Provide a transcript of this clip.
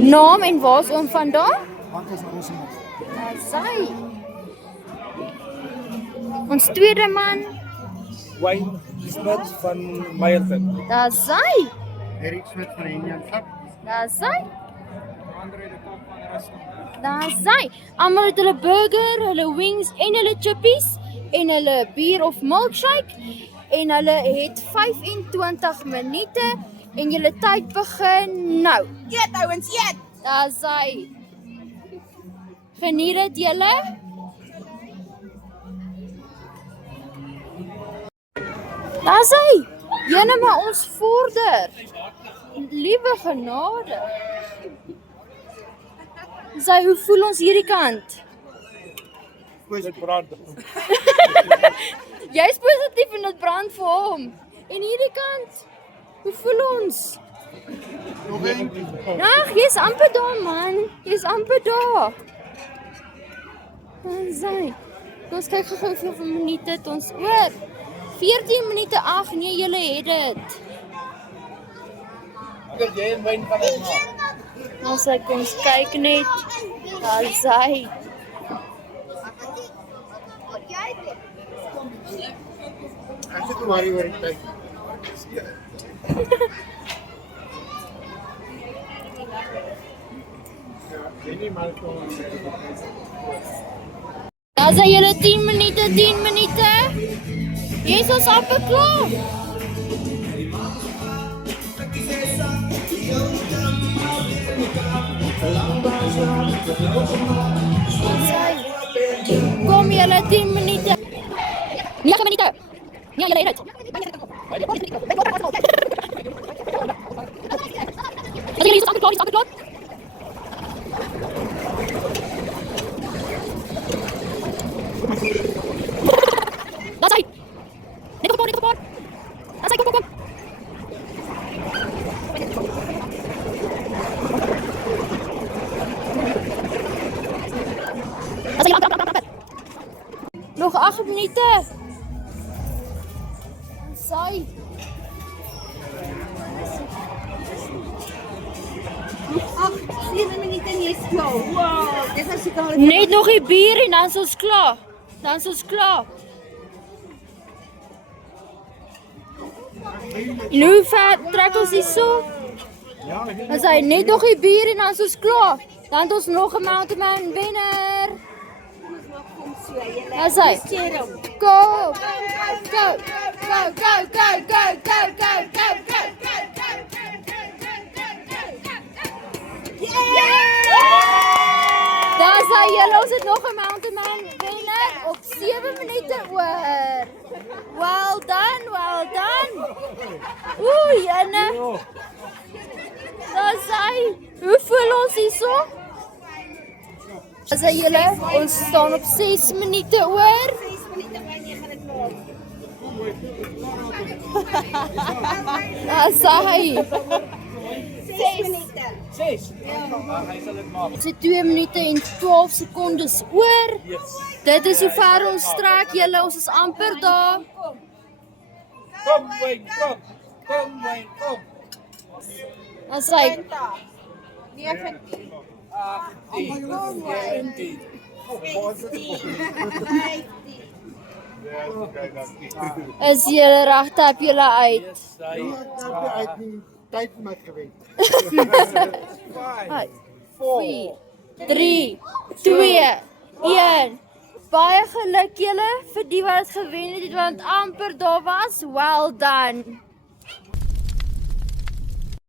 Naam en waar is oom vandaan? Marcus Rosenberg. Daar's hy. Ons tweede man, Wayne Smith van Meyerton. daar's hy. Erik Smit van Indian Club. Daar's hy. Daar's hy. Almal het hulle burger, hulle wings en hulle chippies en hulle bier of milkshake en hulle het 25 minute en julle tyd begin nou. Eet ouens, eet! Daar's hy. Geniet dit julle. Daar's hy. Jene maar ons vorder. Liewe genade. Sy, hoe voel ons hierdie kant? Dit brand. Jy's positief en dit brand vir hom. En hierdie kant, hoe voel ons? Nog een. Ag, jy's amper daar man. Jy's amper daar. Dan sy. Ons kyk gou hoeveel minute het ons oor. 14 minute 8, nee, julle het dit. Ek jy en Wayne kan dit maak. Nou sy kom ons kyk net. Daar sy. Ek sit maar hier oor die tyd. Daar sy julle 10 minute, 10 minute. Jy's ons amper klaar. Kom julle 10 minute. 9 minute. Ja, julle het dit. As julle is amper klaar, is amper klaar. Daar sy. Net op, net op. Daar sy, kom. Daar sy, amper. Nog 8 minute. Sy. Ag, 7 minute en jy is klaar. Wow, dis as ek al Net nog 'n bier en dan is ons klaar. Dan is ons klaar. En hoe ver trek ons hier so? As hy net nog 'n bier en dan is ons klaar. Dan het ons nog 'n Mountain Man wenner. As hy. Go. Daar is hy, julle, ons het nog 'n Mountain Man wenner op 7 minute oor. Well done, well done. Oeh, jene. Daar is hy. Hoe voel ons hierso? As hy julle, ons staan op 6 minute oor. 6 minute en jy gaan dit maak. Daar is hy. 6 minute. 6. Hy sal dit maak. Ons het 2 minute en 12 sekondes oor. Dit is hoe ver ons trek, julle, ons is amper daar. Kom Wayne, kom. Kom Wayne, kom. As hy 19. 18, 19. 16. is julle regte op julle uit. Sy. Uit die tyd met gewen. 5. 4, 3, 2, 1. Baie geluk julle vir die wat gewen het, want amper daar was. Well done.